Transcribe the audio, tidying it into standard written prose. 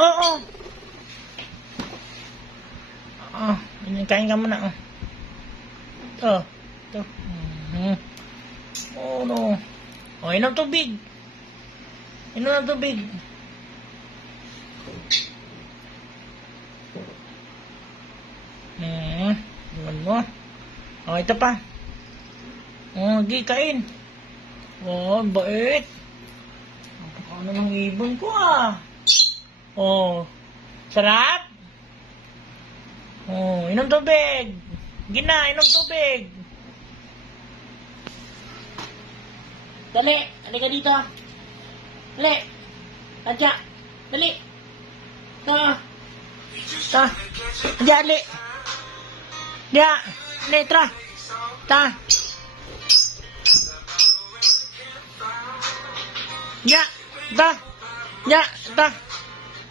Oo. Oh, kain ka muna. Oh. Ito. Ito. Oh, no. Oh, inom tubig. Inom ng tubig. Iwan mo. Oh, ito pa. Oh, di kain. Oh, bait. Ano ng ibon ko ah. Oh, sarap. Oh, inom tubig. Gina, inom tubig. Dali, halika dito. Dali. Adya. Dali. Ta. Ta. Adya, dali. Adya. Dali, tra. Ta. Ya, ta. Ya, ta.